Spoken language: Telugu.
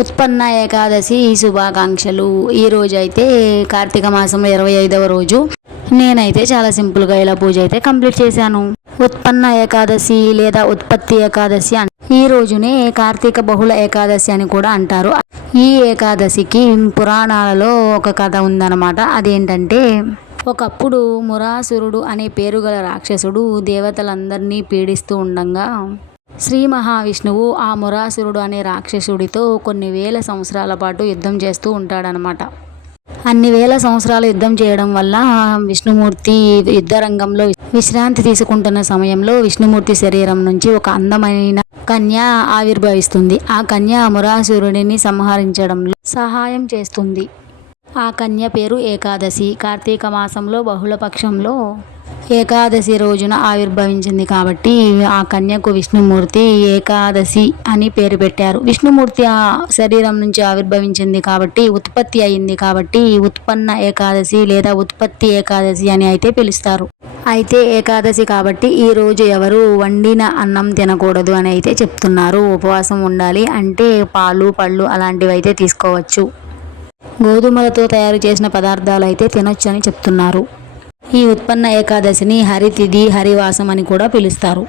ఉత్పన్న ఏకాదశి శుభాకాంక్షలు. ఈ అయితే కార్తీక మాసం ఇరవై ఐదవ రోజు. నేనైతే చాలా సింపుల్గా ఇలా పూజ అయితే కంప్లీట్ చేశాను. ఉత్పన్న ఏకాదశి లేదా ఉత్పత్తి ఏకాదశి అని ఈ రోజునే కార్తీక బహుళ ఏకాదశి అని కూడా అంటారు. ఈ ఏకాదశికి పురాణాలలో ఒక కథ ఉందన్నమాట. అదేంటంటే ఒకప్పుడు మురాసురుడు అనే పేరు గల రాక్షసుడు దేవతలందరినీ పీడిస్తూ ఉండంగా శ్రీ మహావిష్ణువు ఆ మురాసురుడు అనే రాక్షసుడితో కొన్ని వేల సంవత్సరాల పాటు యుద్ధం చేస్తూ ఉంటాడనమాట. అన్ని వేల సంవత్సరాలు యుద్ధం చేయడం వల్ల విష్ణుమూర్తి యుద్ధ రంగంలో విశ్రాంతి తీసుకుంటున్న సమయంలో విష్ణుమూర్తి శరీరం నుంచి ఒక అందమైన కన్య ఆవిర్భవిస్తుంది. ఆ కన్య మురాసురుడిని సంహరించడంలో సహాయం చేస్తుంది. ఆ కన్య పేరు ఏకాదశి. కార్తీక మాసంలో బహుళపక్షంలో ఏకాదశి రోజున ఆవిర్భవించింది కాబట్టి ఆ కన్యకు విష్ణుమూర్తి ఏకాదశి అని పేరు పెట్టారు. విష్ణుమూర్తి ఆ శరీరం నుంచి ఆవిర్భవించింది కాబట్టి ఉత్పత్తి అయింది కాబట్టి ఉత్పన్న ఏకాదశి లేదా ఉత్పత్తి ఏకాదశి అని అయితే పిలుస్తారు. అయితే ఏకాదశి కాబట్టి ఈ రోజు ఎవరు వండిన అన్నం తినకూడదు అని అయితే చెప్తున్నారు. ఉపవాసం ఉండాలి అంటే పాలు పళ్ళు అలాంటివి అయితే తీసుకోవచ్చు. గోధుమలతో తయారు చేసిన పదార్థాలు అయితే తినొచ్చు అని చెప్తున్నారు. ఈ ఉత్పన్న ఏకాదశిని హరితిథి హరివాసం అని కూడా పిలుస్తారు.